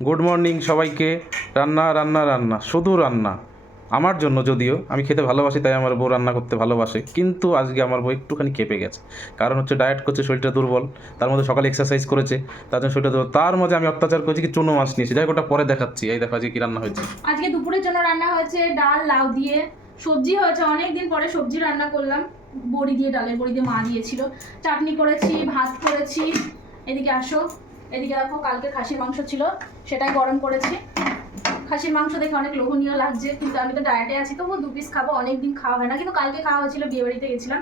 Good morning সবাইকে। রান্না রান্না রান্না, শুধু রান্না। আমার জন্য, যদিও আমি খেতে ভালোবাসি তাই আমার বউ রান্না করতে ভালোবাসে, কিন্তু আজকে আমার বউ একটুখানি কেঁপে গেছে। কারণ হচ্ছে ডায়েট করছে, শরীরটা দুর্বল। তার মধ্যে সকালে এক্সারসাইজ করেছে, তার জন্য শরীরটা দুর্বল। তার মধ্যে আমি অত্যাচার করেছি কি চুনো মাছ নিয়েছি, যাই হোক ওটা পরে দেখাচ্ছি। এই দেখো আজকে কি রান্না হয়েছে। আজকে দুপুরের জন্য রান্না হয়েছে ডাল, লাউ দিয়ে। সবজি হয়েছে, অনেকদিন পরে সবজি রান্না করলাম। বড়ি দিয়ে, ডালের বড়ি দিয়ে মা দিয়েছিল। চাটনি করেছি, ভাত করেছি। এদিকে আসো, এদিকে দেখো কালকে খাসির মাংস ছিল, সেটাই গরম করেছি। খাসির মাংস দেখে অনেক লোভনীয় লাগছে, কিন্তু আমি তো ডায়েটে আছি, তবুও 2 পিস খাবো। অনেকদিন খাওয়া হয় না, কিন্তু কালকে খাওয়া হয়েছিল, বিয়ে বাড়িতে গেছিলাম।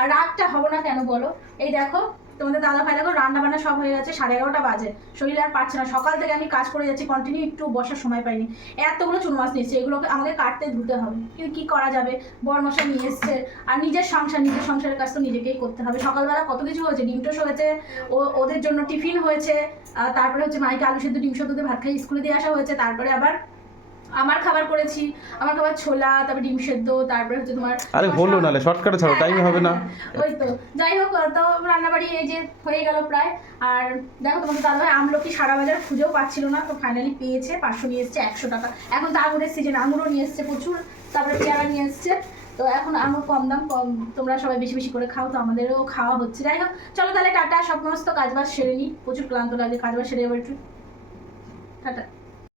আর রাতটা হবো না কেন বলো? এই দেখো তোমাদের দাদা ভাই, দেখো রান্না বান্না সব হয়ে গেছে, 11:30 বাজে। শরীর আর পাচ্ছে না, সকাল থেকে আমি কাজ করে যাচ্ছি কন্টিনিউ, একটু বসার সময় পাইনি। এতগুলো চুনো মাছ নিয়েছে, এগুলোকে আমাকে কাটতে ধুতে হবে, কিন্তু কি করা যাবে, বড় মশা নিয়ে এসছে। আর নিজের সংসারের কাজ তো নিজেকেই করতে হবে। সকালবেলা কত কিছু হয়েছে, ডিম টোস্ট হয়েছে, ওদের জন্য টিফিন হয়েছে। তারপরে হচ্ছে মাইকে আলু সেদ্ধ ডিম সেদ্ধ দিয়ে ভাত খাই স্কুলে দিয়ে আসা হয়েছে। তারপরে আবার আমার খাবার করেছি, আমার খাবার ছোলা, তারপরে ডিম সেদ্ধ, তারপরে হচ্ছে তোমার আরে হলো নালে শর্টকাটে ছাড়ো, টাইম হবে না। ওই তো যাই হোক, তো রান্নাবাড়ি এই যে হয়ে গেল প্রায়। আর দেখো তোমাদের দাদা ভাই আমলকি সারা বাজার খুঁজেও পাচ্ছিল না, তো ফাইনালি পেয়েছে। 500 নিয়ে এসছে, 100 টাকা। এখন তো আঙুরের সিজন, আঙুরও নিয়ে এসছে প্রচুর, তারপরে পেয়ারা নিয়ে এসছে। তো এখন আঙুর কম দাম, কম, তোমরা সবাই বেশি বেশি করে খাও, তো আমাদেরও খাওয়া হচ্ছে। যাই হোক চলো তাহলে টাটা, সমস্ত কাজবাজ সেরে নিই, প্রচুর ক্লান্ত লাগে, কাজবাজ সেরে এবার একটু টাটা।